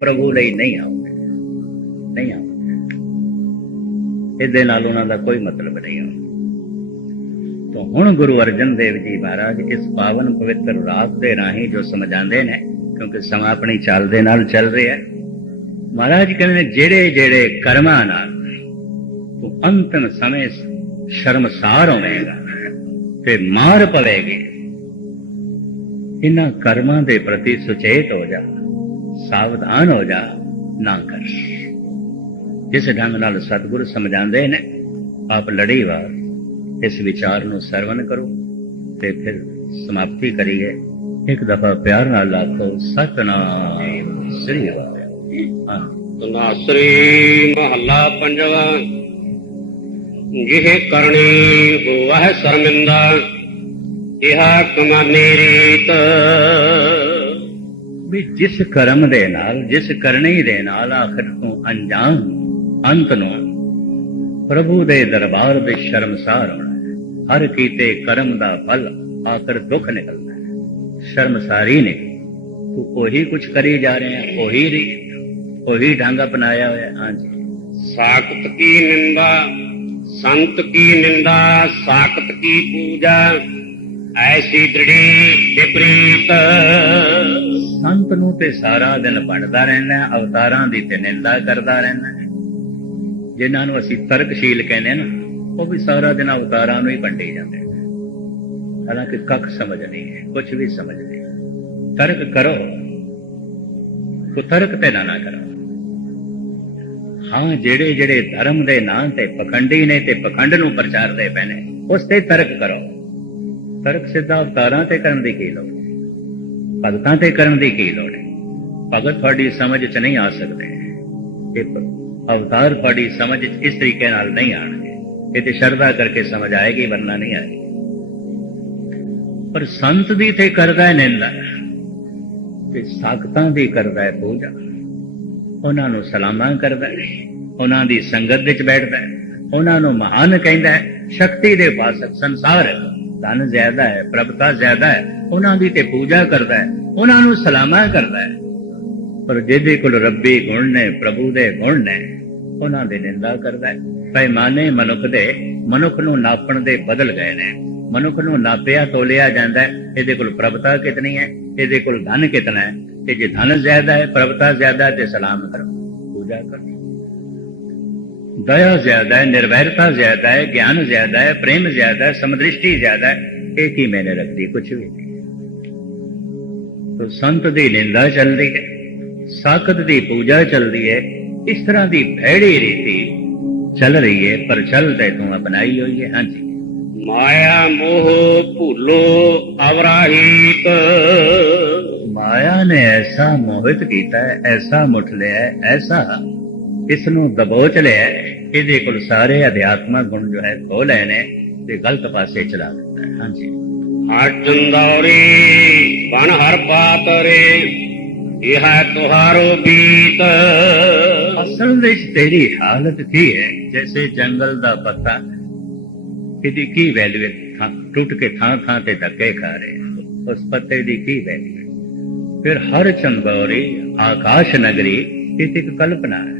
ਪ੍ਰਭੂ ਲਈ ਨਹੀਂ ਆਉਂਦੇ। ਨਹੀਂ ਆਉਂਦੇ। ਇਹਦੇ ਨਾਲ ਉਹਨਾਂ ਦਾ ਕੋਈ ਮਤਲਬ ਨਹੀਂ ਹੁੰਦਾ। ਤਾਂ ਹੁਣ ਗੁਰੂ ਅਰਜਨ ਦੇਵ ਜੀ ਮਹਾਰਾਜ ਇਸ ਪਾਵਨ ਪਵਿੱਤਰ ਰਾਤ ਦੇ ਰਾਹੀਂ ਜੋ ਸਮਝਾਉਂਦੇ ਨੇ, ਕਿਉਂਕਿ ਸਮਾਂ ਆਪਣੀ ਚਾਲ ਦੇ ਨਾਲ ਚੱਲ ਰਿਹਾ ਹੈ, ਮਹਾਰਾਜ ਕਹਿੰਦੇ ਨੇ ਜਿਹੜੇ ਜਿਹੜੇ ਕਰਮਾਂ ਨਾਲ ਤੂੰ ਅੰਤਮ ਸਮੇਂ ਸ਼ਰਮਸਾਰ ਹੋਵੇਂਗਾ ਤੇ ਮਾਰ ਪਵੇਗੀ, ਇਹਨਾਂ ਕਰਮਾਂ ਦੇ ਪ੍ਰਤੀ ਸੁਚੇਤ ਹੋ ਜਾ। ਸਾਵਧਾਨ ਹੋ ਜਾ, ਨਾ ਕਰ। ਜਿਸ ਢੰਗ ਨਾਲ ਸਤਿਗੁਰ ਸਮਝਾਉਂਦੇ ਨੇ, ਆਪ ਲੜੀਵਾਰ ਇਸ ਵਿਚਾਰ ਨੂੰ ਸਰਵਨ ਕਰੋ ਤੇ ਫਿਰ ਸਮਾਪਤੀ ਕਰੀਏ। ਇੱਕ ਦਫਾ ਪਿਆਰ ਨਾਲ ਲਾਖੋ ਸਤਨਾਮ ਸ੍ਰੀ ਵਾਹਿਗੁਰੂ। ਸ੍ਰੀ ਮਹੱਲਾ ਪੰਜਵਾ। ਜਿਹ ਕਰਨੀ ਹੋਵਹਿ ਸ਼ਰਮਿੰਦਾ, ਇਹਾ ਕਮਾਨੇ ਰੀਤ। ਵੀ ਜਿਸ ਕਰਮ ਦੇ ਨਾਲ, ਜਿਸ ਕਰਨੀ ਦੇ ਨਾਲ ਆਖਰ ਨੂੰ ਅੰਜਾਮ, ਅੰਤ ਨੂੰ ਪ੍ਰਭੂ ਦੇ ਦਰਬਾਰ ਵਿੱਚ ਸ਼ਰਮਸਾਰ ਹੋਣਾ ਹੈ। ਹਰ ਕੀਤੇ ਕਰਮ ਦਾ ਫਲ ਆਖਰ ਦੁੱਖ ਨਿਕਲਦਾ ਹੈ। ਸ਼ਰਮਸਾਰੀ ਨੇ ਤੂੰ ਉਹੀ ਕੁਝ ਕਰੀ ਜਾ ਰਹੇ ਹੈ, ਉਹੀ ਰੀ ਉਹੀ ਢੰਗ ਅਪਣਾਇਆ ਹੋਇਆ ਹਾਂਜੀ। ਸਾਖਤ ਕੀ ਨਿੰਦਾ, ਸੰਤ ਕੀ ਨਿੰਦਾ, ਸਾਖਤ ਕੀ ਪੂਜਾ, ਐਸੀ ਦ੍ਰਿੜੀ, ਵਿਪਰੀਤ। ਸੰਤ ਨੂੰ ਤੇ ਸਾਰਾ ਦਿਨ ਪੜਦਾ ਰਹਿੰਦਾ ਅਵਤਾਰਾਂ ਦੀ ਤੇ ਨਿੰਦਾ ਕਰਦਾ ਰਹਿੰਦਾ ਜਿਨ੍ਹਾਂ ਨੂੰ ਅਸੀਂ ਤਰਕਸ਼ੀਲ ਕਹਿੰਦੇ ਨਾ, ਉਹ ਵੀ ਸਾਰਾ ਦਿਨ ਅਵਤਾਰਾਂ ਨੂੰ ਹੀ ਪੰਡੀ ਜਾਂਦੇ ਨੇ। ਹਾਲਾਂਕਿ ਕੱਖ ਸਮਝ ਨਹੀਂ ਹੈ ਕੁਝ ਵੀ ਸਮਝ ਨਹੀਂ ਤਰਕ ਕਰੋ ਕੁਤਰਕ ਤੇ ਨਾ ਨਾ ਕਰੋ। ਹਾਂ ਜਿਹੜੇ ਜਿਹੜੇ ਧਰਮ ਦੇ ਨਾਂ ਤੇ ਪਖੰਡੀ ਨੇ ਤੇ ਪਖੰਡ ਨੂੰ ਪ੍ਰਚਾਰਦੇ ਪਏ ਨੇ, ਉਸ ਤੇ ਤਰਕ ਕਰੋ। ਤਰਕ ਸਿੱਧਾ ਅਵਤਾਰਾਂ ਤੇ ਕਰਨ ਦੀ ਕੀ ਲੋੜ? ਭਗਤਾਂ ਤੇ ਕਰਨ ਦੀ ਕੀ ਲੋੜ ਹੈ? ਭਗਤ ਤੁਹਾਡੀ ਸਮਝ 'ਚ ਨਹੀਂ ਆ ਸਕਦੇ। ਇਹ ਅਵਤਾਰ ਤੁਹਾਡੀ ਸਮਝ 'ਚ ਇਸ ਤਰੀਕੇ ਨਾਲ ਨਹੀਂ ਆਣਗੇ। ਇਹ ਤੇ ਸ਼ਰਧਾ ਕਰਕੇ ਸਮਝ ਆਏਗੀ, ਵਰਨਾ ਨਹੀਂ ਆਏਗੀ। ਪਰ ਸੰਤ ਦੀ ਤੇ ਕਰਦਾ ਹੈ ਨਿੰਦਾ। ਤੇ ਸਾਖਤਾਂ ਦੀ ਕਰਦਾ ਹੈ ਪੂਜਾ। ਉਹਨਾਂ ਨੂੰ ਸਲਾਮਾਂ ਕਰਦਾ ਹੈ। ਉਹਨਾਂ ਦੀ ਸੰਗਤ ਵਿੱਚ ਬੈਠਦਾ ਹੈ। ਉਹਨਾਂ ਨੂੰ ਮਹਾਨ ਕਹਿੰਦਾ ਹੈ। ਸ਼ਕਤੀ ਦੇ ਪਾਸਕ ਸੰਸਾਰ ਹੈ। ਧਨ ਜ਼ਿਆਦਾ ਹੈ, ਪ੍ਰਭਤਾ ਜ਼ਿਆਦਾ ਹੈ, ਉਹਨਾਂ ਦੀ ਤੇ ਪੂਜਾ ਕਰਦਾ ਹੈ, ਉਹਨਾਂ ਨੂੰ ਸਲਾਮਾਂ ਕਰਦਾ ਹੈ। ਪਰ ਜਿਹਦੇ ਕੋਲ ਰੱਬੀ ਗੁਣ ਨੇ, ਪ੍ਰਭੂ ਦੇ ਗੁਣ ਨੇ, ਉਹਨਾਂ ਦੀ ਨਿੰਦਾ ਕਰਦਾ ਹੈ। ਪੈਮਾਨੇ ਮਨੁੱਖ ਦੇ, ਮਨੁੱਖ ਨੂੰ ਨਾਪਣ ਦੇ ਬਦਲ ਗਏ ਨੇ। ਮਨੁੱਖ ਨੂੰ ਨਾਪਿਆ ਤੋਲਿਆ ਜਾਂਦਾ ਹੈ। ਇਹਦੇ ਕੋਲ ਪ੍ਰਭਤਾ ਕਿਤਨੀ ਹੈ? ਇਹਦੇ ਕੋਲ ਧਨ ਕਿਤਨਾ ਹੈ? ਤੇ ਜੇ ਧਨ ਜ਼ਿਆਦਾ ਹੈ, ਪ੍ਰਭਤਾ ਜ਼ਿਆਦਾ ਤੇ ਸਲਾਮ ਕਰੋ, ਪੂਜਾ ਕਰੋ। दया ज्यादा है निर्भयता ज्यादा है ज्ञान ज्यादा है प्रेम ज्यादा है समदृष्टि ज्यादा है एक ही मैंने रख दी कुछ भी नहीं तो संत दी निंदा चल रही है साकत दी पूजा चल रही है इस तरह दी भैड़ी रीति चल रही है पर चल ते तू अपनाई हुई है हाँ जी ਮਾਇਆ ਮੋਹ ਭੁੱਲੋ ਅਵਰਾਹੀਤ माया ने ऐसा मोहित किया है ऐसा मुठ लिया है ऐसा ਇਸ ਨੂੰ ਦਬੋਚ ਲਿਆ ਇਹਦੇ ਕੋਲ ਸਾਰੇ ਅਧਿਆਤਮਕ ਗੁਣ ਜੋ ਹੈ ਖੋ ਲਏ ਨੇ ਤੇ ਗਲਤ ਪਾਸੇ ਚਲਾ ਦਿੱਤਾ ਹੈ। ਹਾਂਜੀ। ਹਰ ਚੰਦੌਰੀ ਬਨ ਹਰ ਪਾਤਰੇ ਇਹ ਹੈ ਤੁਹਾਰੋ ਗੀਤ ਅਸਲ ਵਿੱਚ ਤੇਰੀ ਹਾਲਤ ਕੀ ਹੈ? ਜੈਸੇ ਜੰਗਲ ਦਾ ਪੱਤਾ ਇਹਦੀ ਕੀ ਵੈਲਿਊ ਹੈ? ਟੁੱਟ ਕੇ ਥਾਂ ਥਾਂ ਤੇ ਧੱਕੇ ਖਾ ਰਹੇ। ਉਸ ਪੱਤੇ ਦੀ ਕੀ ਵੈਲਿਊ ਫਿਰ ਹਰ ਚੰਗੌਰੀ ਆਕਾਸ਼ ਨਗਰੀ ਇਹ ਤੇ ਇੱਕ ਕਲਪਨਾ ਹੈ।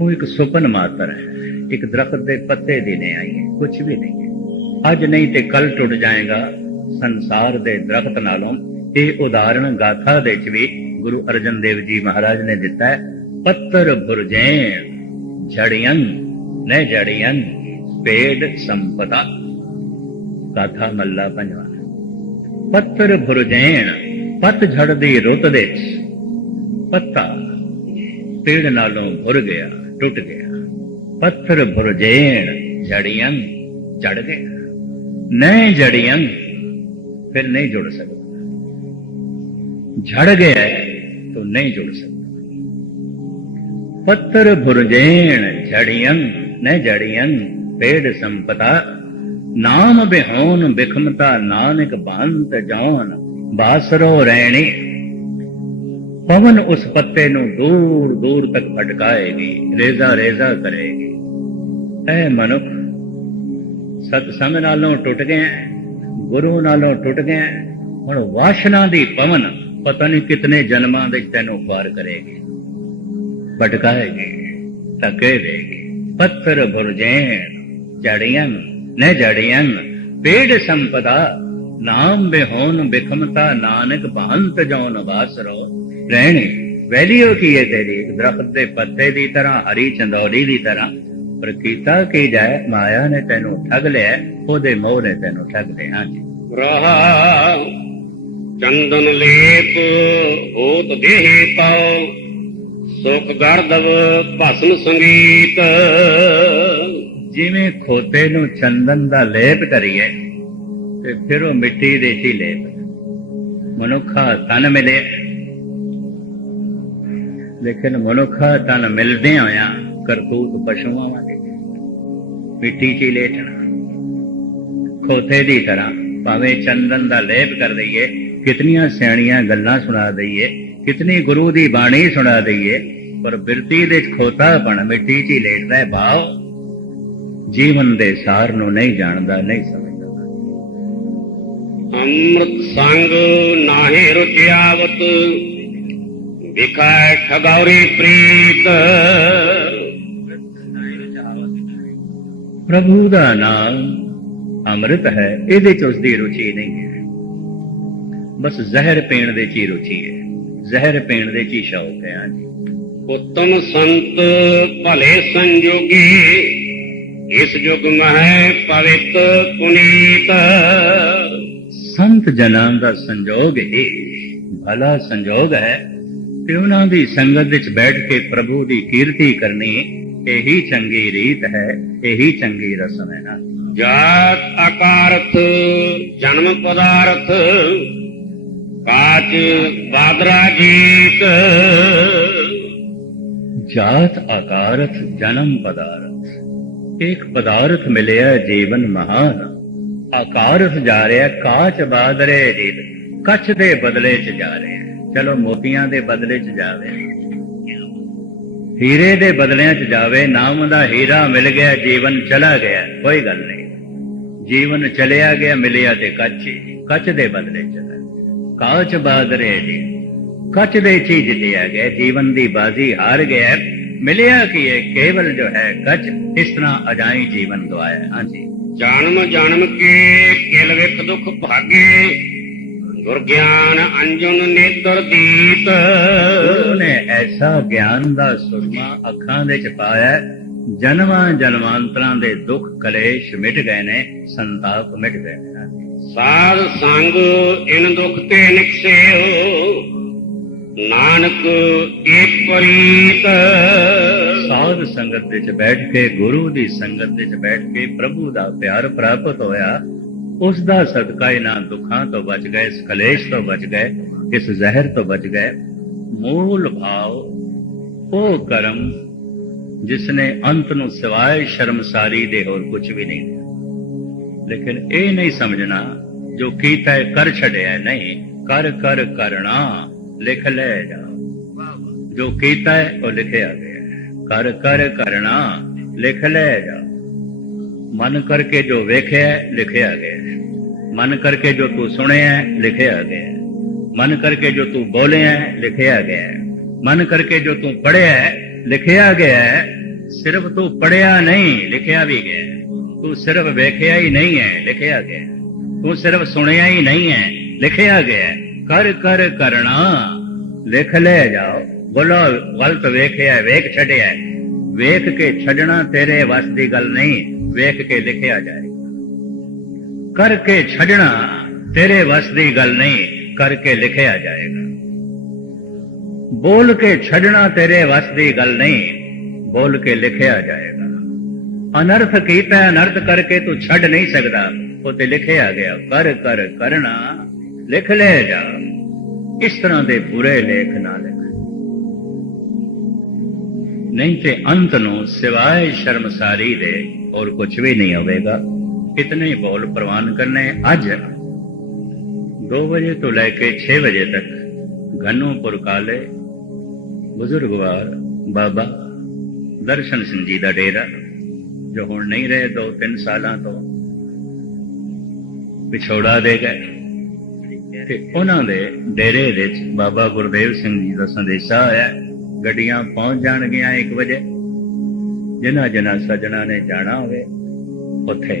ਤੂੰ ਇੱਕ ਸੁਪਨ ਮਾਤਰ ਹੈ। ਇੱਕ ਦਰਖਤ ਦੇ ਪੱਤੇ ਦੀ ਨਹੀਂ ਆਈ ਹੈ ਕੁਝ ਵੀ ਨਹੀਂ ਹੈ। ਅੱਜ ਨਹੀਂ ਤੇ ਕੱਲ ਟੁੱਟ ਜਾਏਗਾ। ਸੰਸਾਰ ਦੇ ਦਰਖਤ ਨਾਲੋਂ ਇਹ ਉਦਾਹਰਣ ਗਾਥਾ ਦੇ ਵਿੱਚ ਵੀ ਗੁਰੂ ਅਰਜਨ ਦੇਵ ਜੀ ਮਹਾਰਾਜ ਨੇ ਦਿੱਤਾ ਹੈ, ਪੱਤਰ ਬੁਰਜੈਣ ਝੜੀਆਂ ਨੇ ਝੜੀਆਂ ਪੇੜ ਸੰਪਦਾ। ਗਾਥਾ ਮੱਲਾ ਪੰਜਵਾ। ਪੱਤਰ ਬੁਰਜੈਣ ਪੱਤ ਝੜ ਦੀ ਰੁੱਤ ਦੇ ਪੱਤਾ ਪੇੜ ਨਾਲੋਂ ਭੁਰ ਗਿਆ। ਟੁੱਟ ਗਿਆ ਪੱਥਰ ਭੁਰਜੇਣ ਜੜੀਆਂ ਜੜ ਗਏ ਨਹੀਂ ਜੜੀਆਂ ਫਿਰ ਨਹੀਂ ਜੁੜ ਸਕਦਾ ਝੜ ਗਿਆ तो नहीं जुड़ सकता पत्थर भुरजेण झड़ियन न जड़ियन पेड़ संपदा नाम बिहोन बिखमता नानक बांत जौन बासरो रहणी ਪਵਨ ਉਸ ਪੱਤੇ ਨੂੰ ਦੂਰ ਦੂਰ ਤੱਕ ਭਟਕਾਏਗੀ, ਰੇਜ਼ਾ ਰੇਜ਼ਾ ਕਰੇਗੀ। ਐ ਮਨੁੱਖ, ਸਤਸੰਗ ਨਾਲੋਂ ਟੁੱਟ ਗਏ ਗੁਰੂ ਨਾਲੋਂ ਟੁੱਟ ਗਏ ਹੁਣ ਵਾਸ਼ਨਾ ਦੀ ਪਵਨ ਪਤਾ ਨਹੀਂ ਕਿਤਨੇ ਜਨਮਾਂ ਦੇ ਤੈਨੂੰ ਪਾਰ ਕਰੇਗੀ। ਭਟਕਾਏਗੀ ਧੱਕੇ ਦੇਗੀ ਪੱਥਰ ਭੁਰਜੈਨ ਜੜੀਆਂ, ਨ ਜੜੀਆਂ, ਪੇੜ ਸੰਪਦਾ, ਨਾਮ ਬਿਹੋਨ ਬਿਖਮਤਾ, ਨਾਨਕ ਬਹੰਤ ਜੋਨ ਵਾਸਰੋ ਰਹਿਣੀ। ਵੈਲਿਓ ਕੀ ਹੈ ਤੇਰੀ? ਇੱਕ ਦਰਖਤ ਦੇ ਪੱਤੇ ਦੀ ਤਰ੍ਹਾਂ ਹਰੀ ਚੰਦੌਲੀ ਦੀ ਤਰ੍ਹਾਂ। ਪਰ ਕੀਤਾ ਕੀ ਜਾਏ? ਮਾਇਆ ਨੇ ਤੈਨੂੰ ਠੱਗ ਲਿਆ। ਉਹਦੇ ਮੋਹ ਨੇ ਤੈਨੂੰ ਠੱਗ ਲਿਆ। ਹਾਂਜੀ। ਰਹਾ ਚੰਦਨ ਲੇਪ ਹੋਤ ਦੇਹ ਪਾਉ। ਸੁਖ ਗਰਦਵ ਭਸਨ ਸੰਗੀਤ। ਜਿਵੇਂ ਖੋਤੇ ਨੂੰ ਚੰਦਨ ਦਾ ਲੇਪ ਕਰੀਏ ਤੇ ਫਿਰ ਉਹ ਮਿੱਟੀ ਦੇ ਹੀ ਲੇਪ। ਮਨੁੱਖਾ ਤਨ ਮਿਲੇ। ਲੇਕਿਨ ਮਨੁੱਖ ਤਨ ਮਿਲਦੇ ਹੋਇਆ ਕਰਤੂਤ ਪਸ਼ੂਆਂ ਵਾਂਗੇ ਮਿੱਟੀ 'ਚ ਹੀ ਲੇਟਣਾ ਖੋਤੇ ਦੀ ਤਰ੍ਹਾਂ ਭਾਵੇਂ ਚੰਦਨ ਦਾ ਲੇਪ ਕਰ ਦਈਏ, ਕਿਤਨੀਆਂ ਸਿਆਣੀਆਂ ਗੱਲਾਂ ਸੁਣਾ ਦਈਏ, ਕਿਤਨੀ ਗੁਰੂ ਦੀ ਬਾਣੀ ਸੁਣਾ ਦਈਏ, ਪਰ ਬਿਰਤੀ ਦੇ ਖੋਤਾ ਬਣ ਮਿੱਟੀ 'ਚ ਹੀ ਲੇਟਦਾ ਹੈ ਭਾਵ ਜੀਵਨ ਦੇ ਸਾਰ ਨੂੰ ਨਹੀਂ ਜਾਣਦਾ, ਨਹੀਂ ਸਮਝਦਾ। ਅੰਮ੍ਰਿਤ ਸੰਗ ਨਾਹੇ ਰੁਚਿਆਵਤ ਵਿਖਾਇ ਠਗੌਰੀ ਪ੍ਰੀਤ ਪ੍ਰਭੂ ਦਾ ਨਾਮ ਅੰਮ੍ਰਿਤ ਹੈ ਇਹਦੇ ਚ ਉਸ ਰੁਚੀ ਨਹੀਂ ਹੈ ਬਸ ਜ਼ਹਿਰ ਪੀਣ ਦੇ ਚ ਹੀ ਰੁਚੀ ਹੈ ਜ਼ਹਿਰ ਪੀਣ ਦੇ ਚ ਹੀ ਸ਼ੌਕ ਹੈ ਹਾਂਜੀ ਉਤਮ ਸੰਤ ਭਲੇ ਸੰਜੋਗੀ ਇਸ ਯੁਗ ਮਹਿ ਪਵਿੱਤ ਪੁਨੀਤ ਸੰਤ ਜਨਾਂ ਦਾ ਸੰਜੋਗ ਹੀ ਭਲਾ ਸੰਜੋਗ ਹੈ ਕਿ ਉਹਨਾਂ ਦੀ ਸੰਗਤ ਵਿੱਚ ਬੈਠ ਕੇ ਪ੍ਰਭੂ ਦੀ ਕੀਰਤੀ ਕਰਨੀ ਇਹੀ ਚੰਗੀ ਰੀਤ ਹੈ ਇਹੀ ਚੰਗੀ ਰਸਮ ਹੈ ਨਾ। ਜਾਤ ਆਕਾਰਥ ਜਨਮ ਪਦਾਰਥ ਕਾਚ ਬਾਦਰਾ ਗੀਤ। ਜਾਤ ਆਕਾਰਥ ਜਨਮ ਪਦਾਰਥ। ਇੱਕ ਪਦਾਰਥ ਮਿਲਿਆ ਜੀਵਨ ਮਹਾਨ। ਆਕਾਰਥ ਜਾ ਰਿਹਾ ਕਾਚ ਬਾਦਰੇ ਜੀ ਕੱਚ ਦੇ ਬਦਲੇ ਚ ਜਾ ਰਿਹਾ। ਚਲੋ ਮੋਤੀਆਂ ਦੇ ਬਦਲੇ ਚ ਜਾਵੇ। ਹੀਰੇ ਦੇ ਬਦਲਿਆਂ ਚ ਜਾਵੇ, ਨਾਮ ਦਾ ਹੀਰਾ ਮਿਲ ਗਿਆ, ਜੀਵਨ ਚਲਾ ਗਿਆ, ਕੋਈ ਗੱਲ ਨਹੀਂ। ਜੀਵਨ ਚਲਿਆ ਗਿਆ, ਮਿਲਿਆ ਤੇ ਕੱਚ ਕੱਚ ਦੇ ਬਦਲੇ ਚ। ਕਾਚ ਬਾਦਰੇ ਜੀ, ਕੱਚ ਦੇ ਚੀਜ਼ ਲਿਆ ਗਿਆ ਜੀਵਨ ਦੀ ਬਾਜ਼ੀ ਹਾਰ ਗਿਆ। ਮਿਲਿਆ ਕੀ ਹੈ, ਕੇਵਲ ਜੋ ਹੈ ਕੱਚ, ਇਸ ਤਰ੍ਹਾਂ ਅਜਾਈ ਜੀਵਨ ਗਵਾਇਆ ਹਾਂਜੀ। ਜਨਮ ਜਨਮ ਕੇ, ਕਿਲ ਵਿਖ ਦੁਖ ਭਾਗੇ ਗੁਰ ਗਿਆਨ ਅੰਜਨ ਨੇਤਰ ਦੀਪ ਗੁਰੂ ਨੇ ਐਸਾ ਗਿਆਨ ਦਾ ਸੁਰਮਾ ਅੱਖਾਂ ਦੇ ਚ ਪਾਇਆ ਜਨਮਾਂ ਜਨਮਾਂਤਰਾਂ ਦੇ ਦੁੱਖ ਕਲੇਸ਼ ਮਿਟ ਗਏ ਨੇ ਸੰਤਾਪ ਮਿਟ ਗਏ ਨੇ। ਸਾਧ ਸੰਗ ਇਨ ਦੁਖ ਤੇ ਨਿਕਸਿਓ ਨਾਨਕ ਏਕ ਪ੍ਰੀਤ ਸਾਧ ਸੰਗਤ ਵਿੱਚ ਬੈਠ ਕੇ ਗੁਰੂ ਦੀ ਸੰਗਤ ਵਿੱਚ ਬੈਠ ਕੇ ਪ੍ਰਭੂ ਦਾ ਪਿਆਰ ਪ੍ਰਾਪਤ ਹੋਇਆ ਉਸ ਦਾ ਸਦਕਾ ਇਹਨਾਂ ਦੁੱਖਾਂ ਤੋਂ ਬਚ ਗਏ, ਇਸ ਕਲੇਸ਼ ਤੋਂ ਬਚ ਗਏ, ਇਸ ਜ਼ਹਿਰ ਤੋਂ ਬਚ ਗਏ। ਮੂਲ ਭਾਵ ਉਹ ਕਰਮ ਜਿਸ ਨੇ ਅੰਤ ਨੂੰ ਸਿਵਾਏ ਸ਼ਰਮਸਾਰੀ ਦੇ ਹੋਰ ਕੁਝ ਵੀ ਨਹੀਂ ਲੇਕਿਨ ਇਹ ਨਹੀਂ ਸਮਝਣਾ, ਜੋ ਕੀਤਾ ਹੈ ਕਰ ਛੱਡਿਆ ਨਹੀਂ, ਕਰ ਕਰ ਕਰਨਾ ਲਿਖ ਲੈ ਜਾ। ਜੋ ਕੀਤਾ ਹੈ, ਉਹ ਲਿਖਿਆ ਗਿਆ ਕਰ ਕਰ ਕਰਨਾ ਲਿਖ ਲੈ ਜਾ। ਮਨ ਕਰਕੇ ਜੋ ਵੇਖਿਆ ਹੈ, ਲਿਖਿਆ ਗਿਆ ਹੈ ਮਨ ਕਰਕੇ ਜੋ ਤੂੰ ਸੁਣਿਆ ਹੈ, ਲਿਖਿਆ ਗਿਆ ਹੈ ਮਨ ਕਰਕੇ ਜੋ ਤੂੰ ਬੋਲਿਆ ਹੈ, ਲਿਖਿਆ ਗਿਆ ਹੈ ਮਨ ਕਰਕੇ ਜੋ ਤੂੰ ਪੜਿਆ ਹੈ, ਲਿਖਿਆ ਗਿਆ ਹੈ ਸਿਰਫ ਤੂੰ ਪੜਿਆ ਨਹੀਂ ਲਿਖਿਆ ਵੀ ਗਿਆ ਹੈ। ਤੂੰ ਸਿਰਫ ਵੇਖਿਆ ਹੀ ਨਹੀਂ ਹੈ ਲਿਖਿਆ ਗਿਆ ਹੈ। ਤੂੰ ਸਿਰਫ ਸੁਣਿਆ ਹੀ ਨਹੀਂ ਹੈ ਲਿਖਿਆ ਗਿਆ ਹੈ। ਕਰ ਕਰ ਕਰਨਾ ਲਿਖ ਲੈ ਜਾਓ ਬੋਲੋ ਗਲਤ ਵੇਖਿਆ ਹੈ, ਵੇਖ ਛੱਡਿਆ ਹੈ। ਵੇਖ ਕੇ ਛੱਡਣਾ ਤੇਰੇ ਵੱਸ ਦੀ ਗੱਲ ਨਹੀਂ ਵੇਖ ਕੇ ਲਿਖਿਆ ਜਾਏਗਾ ਕਰਕੇ ਛੱਡਣਾ ਤੇਰੇ ਵਸ ਦੀ ਗੱਲ ਨਹੀਂ, ਕਰਕੇ ਲਿਖਿਆ ਜਾਏਗਾ। ਬੋਲ ਕੇ ਛੱਡਣਾ ਤੇਰੇ ਵੱਸ ਦੀ ਗੱਲ ਨਹੀਂ, ਬੋਲ ਕੇ ਲਿਖਿਆ ਜਾਏਗਾ। ਅਨਰਥ ਕੀਤਾ, ਅਨਰਥ ਕਰਕੇ ਤੂੰ ਛੱਡ ਨਹੀਂ ਸਕਦਾ, ਉਹ ਤੇ ਲਿਖਿਆ ਗਿਆ, ਕਰ ਕਰ, ਕਰਨਾ, ਲਿਖ ਲੈ ਜਾ। ਇਸ ਤਰ੍ਹਾਂ ਦੇ ਬੁਰੇ ਲੇਖ ਨਾ ਲਿਖ ਨਹੀਂ ਤੇ ਅੰਤ ਨੂੰ ਸਿਵਾਏ ਸ਼ਰਮਸਾਰੀ ਦੇ ਔਰ ਕੁਝ ਵੀ ਨਹੀਂ ਹੋਵੇਗਾ ਕਿਤਨੇ ਬੋਲ ਪ੍ਰਵਾਨ ਕਰਨੇ ਅੱਜ 2 ਵਜੇ ਤੋਂ ਲੈ ਕੇ 6 ਵਜੇ ਤੱਕ ਘਨੂਪੁਰ ਕਾਲੇ ਬਜ਼ੁਰਗਵਾਰ ਬਾਬਾ ਦਰਸ਼ਨ ਸਿੰਘ ਜੀ ਦਾ ਡੇਰਾ ਜੋ ਹੁਣ ਨਹੀਂ ਰਹੇ ਦੋ ਤਿੰਨ ਸਾਲਾਂ ਤੋਂ ਵਿਛੋੜਾ ਦੇ ਗਏ ਤੇ ਉਹਨਾਂ ਦੇ ਡੇਰੇ ਵਿੱਚ ਬਾਬਾ ਗੁਰਦੇਵ ਸਿੰਘ ਜੀ ਦਾ ਸੰਦੇਸ਼ਾ ਆਇਆ ਗੱਡੀਆਂ ਪਹੁੰਚ ਜਾਣਗੀਆਂ 1 ਵਜੇ। ਜਿਨ੍ਹਾਂ ਜਿਨ੍ਹਾਂ ਸੱਜਣਾ ਨੇ ਜਾਣਾ ਹੋਵੇ, ਉੱਥੇ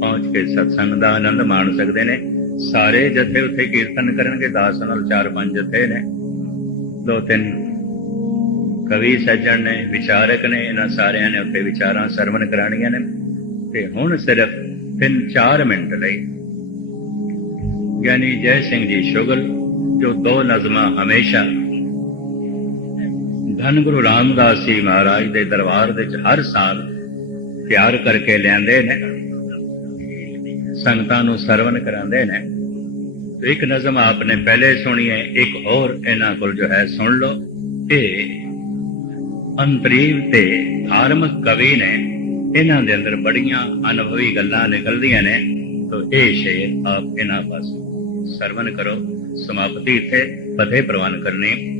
ਪਹੁੰਚ ਕੇ ਸਤਸੰਗ ਦਾ ਆਨੰਦ ਮਾਣ ਸਕਦੇ ਨੇ। ਸਾਰੇ ਜਥੇ ਉੱਥੇ ਕੀਰਤਨ ਕਰਨਗੇ 10 ਨਾਲ 4-5 ਜਥੇ ਨੇ। ਦੋ ਤਿੰਨ ਕਵੀ ਸੱਜਣ ਨੇ, ਵਿਚਾਰਕ ਨੇ, ਇਹਨਾਂ ਸਾਰਿਆਂ ਨੇ ਉੱਥੇ ਵਿਚਾਰਾਂ ਸਰਵਣ ਕਰਾਣੀਆਂ ਨੇ। ਤੇ ਹੁਣ ਸਿਰਫ 3-4 ਮਿੰਟ ਲਈ ਗਿਆਨੀ ਜੈ ਸਿੰਘ ਜੀ ਸ਼ੁਗਲ, ਜੋ ਦੋ ਨਜ਼ਮਾਂ ਹਮੇਸ਼ਾ ਧੰਨ ਗੁਰੂ ਰਾਮਦਾਸ ਜੀ ਮਹਾਰਾਜ ਦੇ ਦਰਬਾਰ ਵਿੱਚ ਹਰ ਸਾਲ ਤਿਆਰ ਕਰਕੇ ਲਿਆਂਦੇ ਨੇ। ਸੰਗਤਾਂ ਨੂੰ ਸਰਵਨ ਕਰਾਉਂਦੇ ਨੇ। ਤੇ ਇੱਕ ਨਜ਼ਮ ਆਪਨੇ ਪਹਿਲੇ ਸੁਣੀ ਹੈ ਇੱਕ ਹੋਰ ਇਹਨਾਂ ਕੋਲ ਜੋ ਹੈ ਸੁਣ ਲਓ। ਇਹ ਅੰਤਰੀਵ ਤੇ ਧਾਰਮਿਕ ਕਵੀ ਨੇ ਇਹਨਾਂ ਦੇ ਅੰਦਰ ਬੜੀਆਂ ਅਨੁਭਵੀ ਗੱਲਾਂ ਨਿਕਲਦੀਆਂ ਨੇ। ਤੋ ਇਹ ਸ਼ੇਰ ਆਪ ਇਹਨਾਂ ਪਾਸ ਸਰਵਨ ਕਰੋ। ਸਮਾਪਤੀ ਇੱਥੇ ਫਤਿਹ ਪ੍ਰਵਾਨ ਕਰਨੀ।